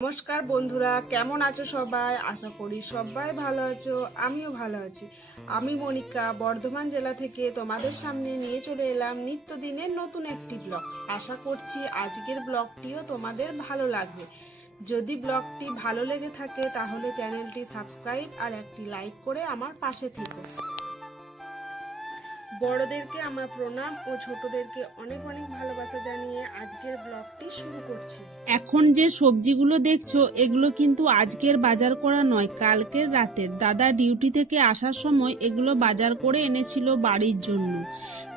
নমস্কার বন্ধুরা, কেমন আছো সবাই? আশা করি সবাই ভালো আছো, আমিও ভালো আছি। আমি মনিকা বর্ধমান জেলা থেকে তোমাদের সামনে নিয়ে চলে এলাম নিত্যদিনের নতুন একটি ব্লগ। আশা করছি আজকের ব্লগটিও তোমাদের ভালো লাগবে। যদি ব্লগটি ভালো লেগে থাকে তাহলে চ্যানেলটি সাবস্ক্রাইব আর একটি লাইক করে আমার পাশে থেকো। বড়দেরকে আমার প্রণাম ও ছোটদেরকে অনেক অনেক ভালোবাসা জানিয়ে আজকের ব্লগটি শুরু করছি। এখন যে সবজিগুলো দেখছো এগুলো কিন্তু আজকের বাজার করা নয়, কালকের রাতের। দাদা ডিউটি থেকে আসার সময় এগুলো বাজার করে এনেছিল বাড়ির জন্য,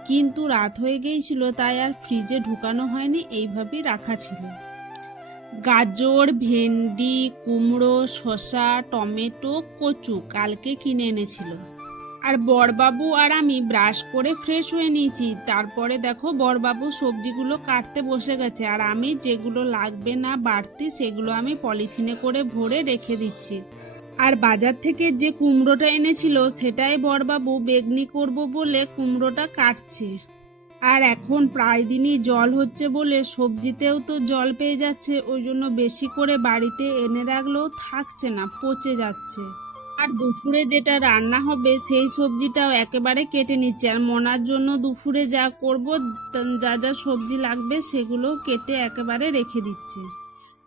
কিন্তু রাত হয়ে গিয়েছিল তাই আর ফ্রিজে ঢুকানো হয়নি, এইভাবেই রাখা ছিল। গাজর, ভেন্ডি, কুমড়ো, শসা, টমেটো, কচু কালকে কিনে এনেছিল। আর বড়বাবু আর আমি ব্রাশ করে ফ্রেশ হয়ে নিয়েছি। তারপরে দেখো বড়বাবু সবজিগুলো কাটতে বসে গেছে, আর আমি যেগুলো লাগবে না বাড়তি সেগুলো আমি পলিথিনে করে ভরে রেখে দিচ্ছি। আর বাজার থেকে যে কুমড়োটা এনেছিল সেটাই বড়বাবু বেগনি করব বলে কুমড়োটা কাটছে। আর এখন প্রায় দিনই জল হচ্ছে বলে সবজিতেও তো জল পেয়ে যাচ্ছে, ওই জন্য বেশি করে বাড়িতে এনে রাখলেও থাকছে না, পচে যাচ্ছে। আর দুপুরে যেটা রান্না হবে সেই সবজিটাও একেবারে কেটে নিচ্ছে। আর মনার জন্য দুপুরে যা করব, যা যা সবজি লাগবে সেগুলো কেটে একেবারে রেখে দিচ্ছে।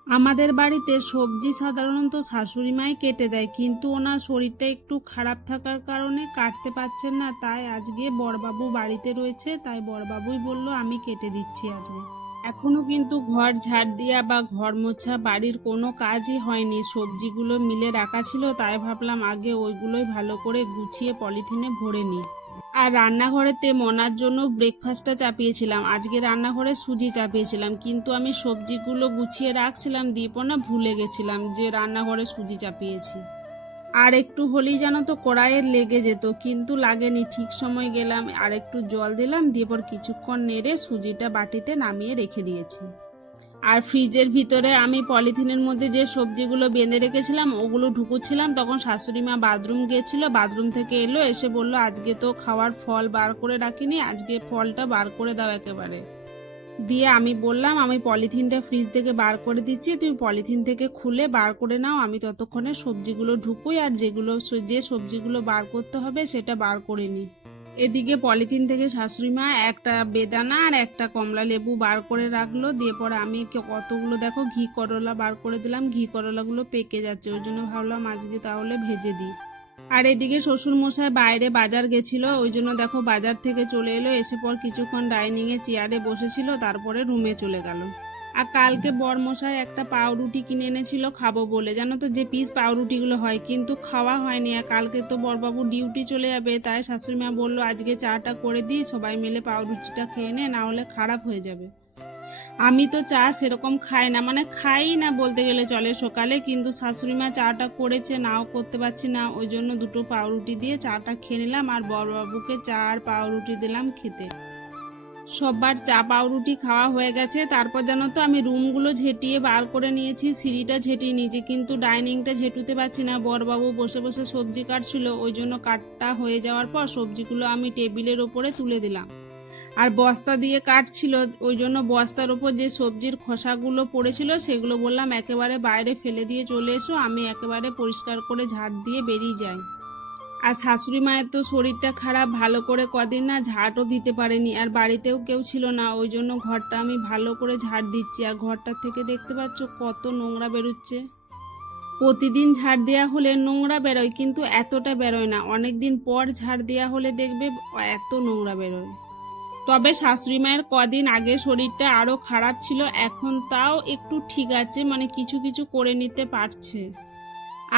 আমাদের বাড়িতে সবজি সাধারণত শাশুড়ি মাই কেটে দেয়, কিন্তু ওনার শরীরটা একটু খারাপ থাকার কারণে কাটতে পারছেন না। তাই আজকে বড়বাবু বাড়িতে রয়েছে, তাই বড়বাবুই বলল আমি কেটে দিচ্ছি আজকে। এখনো কিন্তু ঘর ঝাড় দিয়া বা ঘর মোছা বাড়ির কোনো কাজই হয়নি। সবজিগুলো মিলে রাখা ছিল, তাই ভাবলাম আগে ওইগুলোই ভালো করে গুছিয়ে পলিথিনে ভরে নিই। আর রান্নাঘরেতে মনার জন্য ব্রেকফাস্টটা চাপিয়েছিলাম। আজকে রান্নাঘরে সুজি চাপিয়েছিলাম, কিন্তু আমি সবজিগুলো গুছিয়ে রাখছিলাম দীপও না ভুলে গেছিলাম যে রান্নাঘরে সুজি চাপিয়েছি। আর একটু হলেই জানো তো কড়াইয়ে লেগে যেত, কিন্তু লাগেনি। ঠিক সময় গেলাম, আর একটু জল দিলাম, দিয়ে পর কিছুক্ষণ নেড়ে সুজিটা বাটিতে নামিয়ে রেখে দিয়েছি। আর ফ্রিজের ভিতরে আমি পলিথিনের মধ্যে যে সবজিগুলো বেঁধে রেখেছিলাম ওগুলো ঢুকুচ্ছিলাম, তখন শাশুড়ি মা বাথরুম গিয়েছিল, বাথরুম থেকে এলো, এসে বলল আজকে তো খাওয়ার ফল বার করে রাখিনি, আজকে ফলটা বার করে দাও একেবারে। দিয়ে আমি বললাম আমি পলিথিনটা ফ্রিজ থেকে বার করে দিচ্ছি, তুমি পলিথিন থেকে খুলে বার করে নাও, আমি ততক্ষণে সবজিগুলো ঢুকুই আর যে সবজিগুলো বার করতে হবে সেটা বার করে নিই। এদিকে পলিথিন থেকে শাশুড়ি মা একটা বেদানা আর একটা কমলা লেবু বার করে রাখলো, দিয়ে পরে আমি কতগুলো দেখো ঘি করলা বার করে দিলাম। ঘি করলাগুলো পেকে যাচ্ছে, ওই জন্য ভাবলাম আজকে তাহলে ভেজে দিই। আর এদিকে শ্বশুর মশাই বাইরে বাজার গেছিল, ওই জন্য দেখো বাজার থেকে চলে এলো, এসে পর কিছুক্ষণ ডাইনিং এ চেয়ারে বসেছিল, তারপরে রুমে চলে গেল। আর কালকে বরমশাই একটা পাউরুটি কিনে এনেছিল খাবো বলে, জানো তো যে পিস পাউরুটিগুলো হয়, কিন্তু খাওয়া হয়নি। আর কালকে তো বরবাবু ডিউটি চলে যাবে, তাই শাশুড়ি মা বললো আজকে চাটা করে দিই, সবাই মিলে পাউরুটিটা খেয়ে নে, না হলে খারাপ হয়ে যাবে। আমি তো চা সেরকম খাই না, মানে খাই না বলতে গেলে চলে সকালে, কিন্তু শাশুড়ি মা চাটা করেছে, নাও করতে পারছি না, ওই জন্য দুটো পাউরুটি দিয়ে চাটা খেয়ে নিলাম। আর বড়বাবুকে চা আর পাউরুটি দিলাম খেতে। সববার চা পাউরুটি খাওয়া হয়ে গেছে। তারপর জানো তো আমি রুমগুলো ঝেঁটিয়ে বার করে নিয়েছি, সিঁড়িটা ঝেঁটিয়ে নিয়েছি, কিন্তু ডাইনিংটা ঝেঁটুতে পারছি না। বড়বাবু বসে বসে সবজি কাটছিল, ওই জন্য কাটটা হয়ে যাওয়ার পর সবজিগুলো আমি টেবিলের ওপরে তুলে দিলাম। আর বস্তা দিয়ে কাটছিল, ওই জন্য বস্তার ওপর যে সবজির খোসাগুলো পড়েছিল সেগুলো বললাম একেবারে বাইরে ফেলে দিয়ে চলে এসো, আমি একেবারে পরিষ্কার করে ঝাড় দিয়ে বেরিয়ে যাই। আর শাশুড়ি মায়ের তো শরীরটা খারাপ, ভালো করে কদিন না ঝাড়ও দিতে পারেনি, আর বাড়িতেও কেউ ছিল না, ওই জন্য ঘরটা আমি ভালো করে ঝাড় দিচ্ছি। আর ঘরটার থেকে দেখতে পাচ্ছ কত নোংরা বেরোচ্ছে। প্রতিদিন ঝাড় দেওয়া হলে নোংরা বেরোয়, কিন্তু এতটা বেরোয় না। অনেকদিন পর ঝাড় দেওয়া হলে দেখবে এত নোংরা বেরোয়। তবে শাশুড়ি মায়ের কদিন আগে শরীরটা আরো খারাপ ছিল, এখন তাও একটু ঠিক আছে, মানে কিছু কিছু করে নিতে পারছে।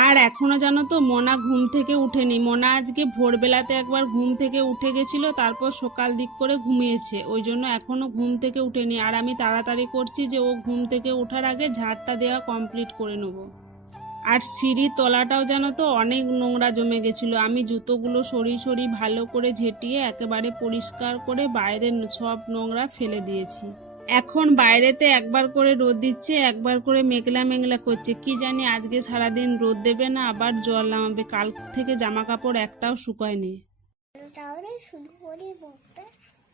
আর এখনো জানো তো মনা ঘুম থেকে উঠেনি। মনা আজকে ভোরবেলাতে একবার ঘুম থেকে উঠে গেছিল, তারপর সকাল দিক করে ঘুমিয়েছে, ওই জন্য এখনো ঘুম থেকে উঠেনি। আর আমি তাড়াতাড়ি করছি যে ও ঘুম থেকে ওঠার আগে ঝাড়টা দেওয়া কমপ্লিট করে নেবো। আর সিঁড়ির তলাটাও জানো তো অনেক নোংরা জমে গেছিল, আমি জুতোগুলো সরিয়ে ভালো করে ঝেঁটিয়ে একেবারে পরিষ্কার করে বাইরে সব নোংরা ফেলে দিয়েছি। এখন বাইরেতে একবার করে রোদ দিচ্ছে, একবার করে মেঘলা মেঘলা করছে, কি জানি আজকে সারাদিন রোদ দেবে না আবার জল নামাবে। কাল থেকে জামা কাপড় একটাও শুকায়নি। তাহলে শুরু করি, বলতে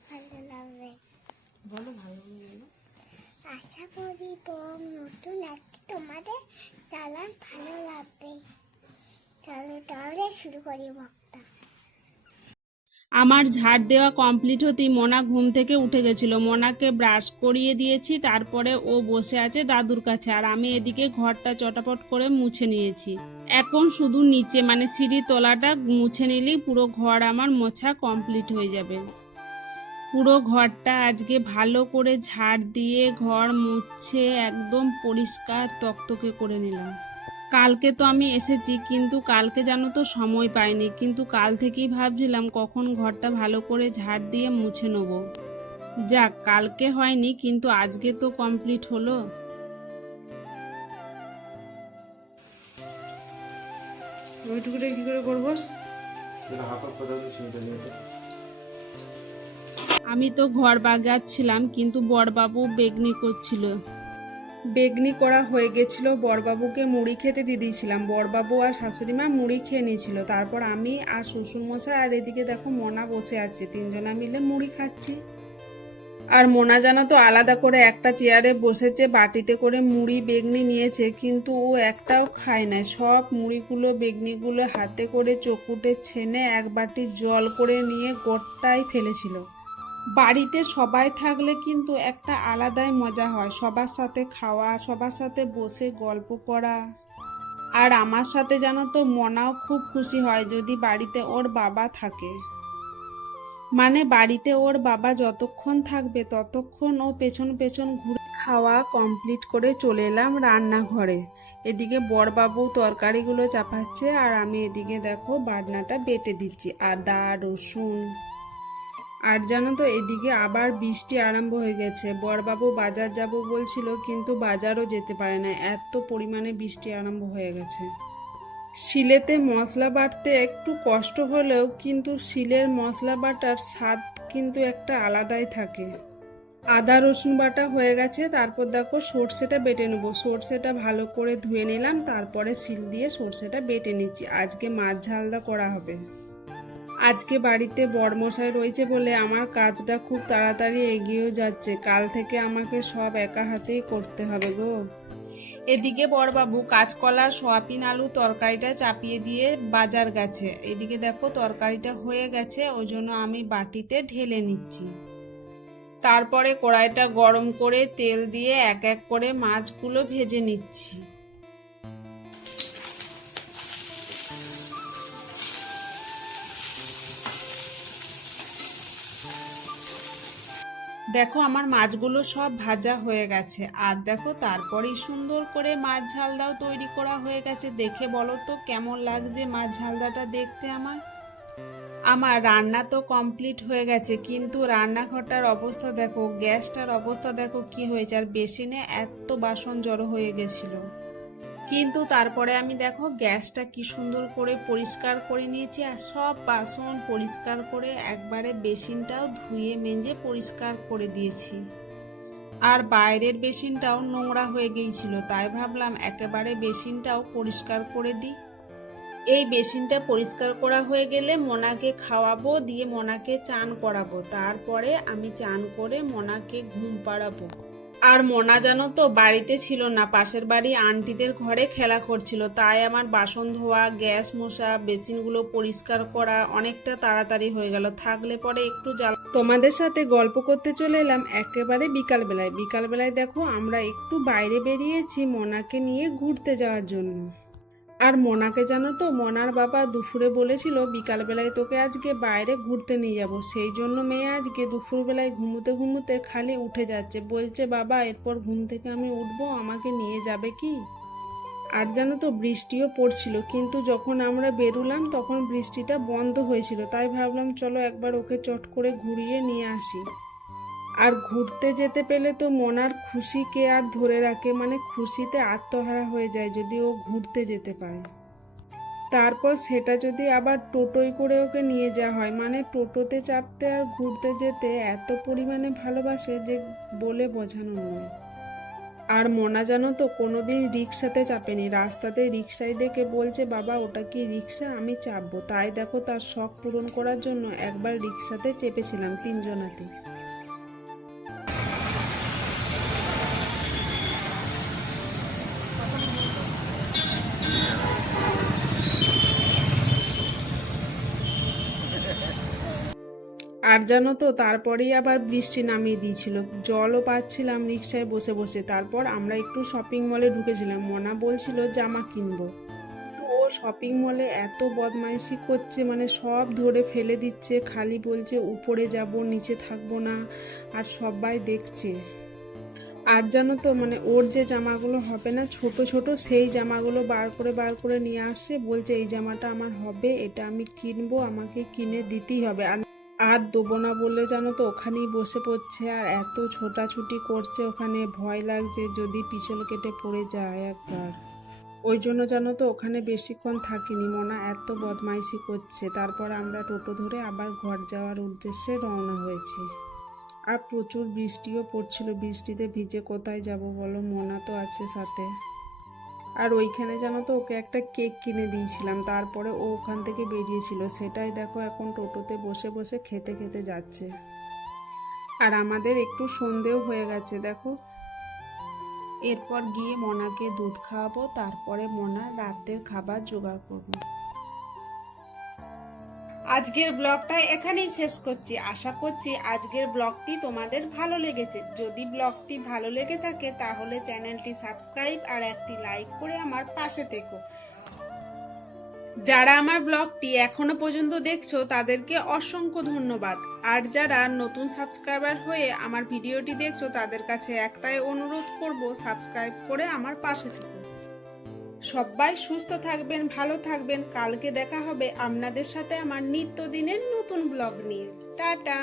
ভালো লাগবে, বলো ভালো। আশা করি নতুন একটি তোমাদের চালান ভালো লাগবে। চলো তাহলে শুরু করি ব্লগটা। আমার ঝাড় দেওয়া কমপ্লিট হতেই মোনা ঘুম থেকে উঠে গেছিল। মোনাকে ব্রাশ করিয়ে দিয়েছি, তারপরে ও বসে আছে দাদুর কাছে, আর আমি এদিকে ঘরটা চটাপট করে মুছে নিয়েছি। এখন শুধু নিচে মানে সিঁড়ি তলাটা মুছে নিলেই পুরো ঘর আমার মোছা কমপ্লিট হয়ে যাবে। পুরো ঘরটা আজকে ভালো করে ঝাড় দিয়ে ঘর মুছে একদম পরিষ্কার তকতকে করে নিলাম। কালকে তো আমি এসেছি, কিন্তু কালকে জানো তো সময় পাইনি, কিন্তু কাল থেকেই ভাবছিলাম কখন ঘরটা ভালো করে ঝাড় দিয়ে মুছে নেব। যাক, কালকে হয়নি কিন্তু আজকে তো কমপ্লিট হলো। ওইটুকুটা কি করে করবো? আমি তো ঘর বাগাচ্ছিলাম, কিন্তু বড়বাবু বেগনি করছিল। বেগনি করা হয়ে গেছিল, বড়বাবুকে মুড়ি খেতে দিয়ে দিয়েছিলাম। বড়বাবু আর শাশুড়িমা মুড়ি খেয়ে নিয়েছিল, তারপর আমি আর শ্বশুরমশাই আর এদিকে দেখো মোনা বসে আছে, তিনজনা মিলে মুড়ি খাচ্ছি। আর মোনা জানা তো আলাদা করে একটা চেয়ারে বসেছে, বাটিতে করে মুড়ি বেগনি নিয়েছে, কিন্তু ও একটাও খায় না। সব মুড়িগুলো বেগনিগুলো হাতে করে চকুটে ছেনে এক বাটি জল করে নিয়ে গোটাই ফেলেছিল। বাড়িতে সবাই থাকলে কিন্তু একটা আলাদাই মজা হয়, সবার সাথে খাওয়া, সবার সাথে বসে গল্প করা। আর আমার সাথে জানো তো মনাও খুব খুশি হয় যদি বাড়িতে ওর বাবা থাকে। মানে বাড়িতে ওর বাবা যতক্ষণ থাকবে ততক্ষণ ও পেছন পেছন ঘুরে। খাওয়া কমপ্লিট করে চলে এলাম রান্নাঘরে। এদিকে বড়বাবু তরকারিগুলো চাপাচ্ছে, আর আমি এদিকে দেখো বাটনাটা বেটে দিচ্ছি, আদা রসুন। আর জানো তো এদিকে আবার বৃষ্টি আরম্ভ হয়ে গেছে। বড়বাবু বাজার যাব বলছিল, কিন্তু বাজারও যেতে পারে না, এত পরিমাণে বৃষ্টি আরম্ভ হয়ে গেছে। শিলেতে মশলা বাটতে একটু কষ্ট হলেও কিন্তু শিলের মশলা বাটার স্বাদ কিন্তু একটা আলাদাই থাকে। আদা রসুন বাটা হয়ে গেছে, তারপর দেখো সর্ষেটা বেটে নেবো। সর্ষেটা ভালো করে ধুয়ে নিলাম, তারপরে শিল দিয়ে সর্ষেটা বেটে নিচ্ছি। আজকে মাছ ঝালদা করা হবে। আজকে বাড়িতে বড়মশাই রয়েছে বলে আমার কাজটা খুব তাড়াতাড়ি এগিয়েও যাচ্ছে। কাল থেকে আমাকে সব একা হাতেই করতে হবে গো। এদিকে বড়বাবু কাঁচকলা সোয়াবিন আলু তরকারিটা চাপিয়ে দিয়ে বাজার গেছে। এদিকে দেখো তরকারিটা হয়ে গেছে, ওই জন্য আমি বাটিতে ঢেলে নিচ্ছি। তারপরে কড়াইটা গরম করে তেল দিয়ে এক এক করে মাছগুলো ভেজে নিচ্ছি। দেখো আমার মাছগুলো সব ভাজা হয়ে গেছে, আর দেখো তারপরেই সুন্দর করে মাছ ঝালদাও তৈরি করা হয়ে গেছে। দেখে বলো তো কেমন লাগছে মাছ ঝালদাটা দেখতে। আমার রান্না তো কমপ্লিট হয়ে গেছে, কিন্তু রান্নাঘরটার অবস্থা দেখো, গ্যাসটার অবস্থা দেখো কি হয়েছে, আর বেসিনে এত বাসন জড়ো হয়ে গেছিল। কিন্তু তারপরে আমি দেখো গ্যাসটা কি সুন্দর করে পরিষ্কার করে নিয়েছি, আর সব বাসন পরিষ্কার করে একবারে বেসিনটাও ধুয়ে মেজে পরিষ্কার করে দিয়েছি। আর বাইরের বেসিনটাও নোংরা হয়ে গিয়েছিল, তাই ভাবলাম একেবারে বেসিনটাও পরিষ্কার করে দিই। এই বেসিনটা পরিষ্কার করা হয়ে গেলে মোনাকে খাওয়াবো, দিয়ে মোনাকে চান করাবো, তারপরে আমি চান করে মোনাকে ঘুম পাড়াবো। আর মোনা জানো তো বাড়িতে ছিল না, পাশের বাড়ি আন্টিদের ঘরে খেলা করছিল, তাই আমার বাসন ধোয়া, গ্যাস মোছা, বেসিনগুলো পরিষ্কার করা অনেকটা তাড়াতাড়ি হয়ে গেল। থাকলে পরে একটু তোমাদের সাথে গল্প করতে চলে এলাম একেবারে বিকালবেলায়। বিকালবেলায় দেখো আমরা একটু বাইরে বেরিয়েছি মোনাকে নিয়ে ঘুরতে যাওয়ার জন্য। আর মোনাকে জানো তো মোনার বাবা দুপুরে বলেছিল বিকালবেলায় তোকে আজকে বাইরে ঘুরতে নিয়ে যাব, সেই জন্য মেয়ে আজকে দুপুরবেলায় ঘুমোতে ঘুমোতে খালি উঠে যাচ্ছে, বলছে বাবা এরপর ঘুম থেকে আমি উঠবো, আমাকে নিয়ে যাবে কি। আর জানো তো বৃষ্টিও পড়ছিল, কিন্তু যখন আমরা বেরুলাম তখন বৃষ্টিটা বন্ধ হয়েছিল, তাই ভাবলাম চলো একবার ওকে চট করে ঘুরিয়ে নিয়ে আসি। আর ঘুরতে যেতে পেলে তো মোনার খুশিকে আর ধরে রাখে, মানে খুশিতে আত্মহারা হয়ে যায় যদি ও ঘুরতে যেতে পারে। তারপর সেটা যদি আবার টোটোয় করে ওকে নিয়ে যাওয়া হয়, মানে টোটোতে চাপতে আর ঘুরতে যেতে এত পরিমাণে ভালোবাসে যে বলে বোঝানো নয়। আর মোনা জানো তো কোনোদিন রিক্সাতে চাপেনি, রাস্তাতে রিক্সায় দেখে বলছে বাবা ওটা কি রিক্সা, আমি চাপবো। তাই দেখো তার শখ পূরণ করার জন্য একবার রিক্সাতে চেপেছিলাম তিনজনাতে। আর জানো তো তারপরেই আবার বৃষ্টি নামিয়ে দিয়েছিল, জলও পাচ্ছিলাম রিক্সায় বসে বসে। তারপর আমরা একটু শপিং মলে ঢুকেছিলাম, মনা বলছিল জামা কিনবো। ও শপিং মলে এত বদমাইশি করছে, মানে সব ধরে ফেলে দিচ্ছে, খালি বলছে উপরে যাব নিচে থাকবো না, আর সবাই দেখছে। আর জানো তো মানে ওর যে জামাগুলো হবে না ছোট ছোট, সেই জামাগুলো বার করে নিয়ে আসছে, বলছে এই জামাটা আমার হবে, এটা আমি কিনবো, আমাকে কিনে দিতেই হবে। আর আর দেবো না বললে জানো তো ওখানেই বসে পড়ছে, আর এত ছোটাছুটি করছে, ওখানে ভয় লাগছে যদি পিছল কেটে পড়ে যায় একবার। ওই জন্য জানো তো ওখানে বেশিক্ষণ থাকিনি, মনা এত বদমাইশি করছে। তারপর আমরা টোটো ধরে আবার ঘর যাওয়ার উদ্দেশ্যে রওনা হয়েছি। আর প্রচুর বৃষ্টিও পড়ছিল, বৃষ্টিতে ভিজে কোথায় যাব বলো, মনা তো আছে সাথে। আর ওইখানে জানো তো ওকে একটা কেক কিনে দিয়েছিলাম, তারপরে ও ওখান থেকে বেরিয়েছিল, সেটাই দেখো এখন টোটোতে বসে বসে খেতে খেতে যাচ্ছে। আর আমাদের একটু সন্ধেও হয়ে গেছে দেখো। এরপর গিয়ে মনাকে দুধ খাওয়াবো, তারপরে মনার রাতের খাবার জোগাড় করব। আজকের ব্লগটা এখানেই শেষ করছি। আশা করছি আজকের ব্লগটি তোমাদের ভালো লেগেছে। যদি ব্লগটি ভালো লেগে থাকে তাহলে চ্যানেলটি সাবস্ক্রাইব আর একটি লাইক করে আমার পাশে থেকো। যারা আমার ব্লগটি এখনো পর্যন্ত দেখছো তাদেরকে অসংখ্য ধন্যবাদ। আর যারা নতুন সাবস্ক্রাইবার হয়ে আমার ভিডিওটি দেখছো তাদের কাছে একটাই অনুরোধ করব, সাবস্ক্রাইব করে আমার পাশে থেকো। সবাই সুস্থ থাকবেন, ভালো থাকবেন। কালকে দেখা হবে আপনাদের সাথে আমার নিত্যদিনের নতুন ব্লগ নিয়ে। টাটা।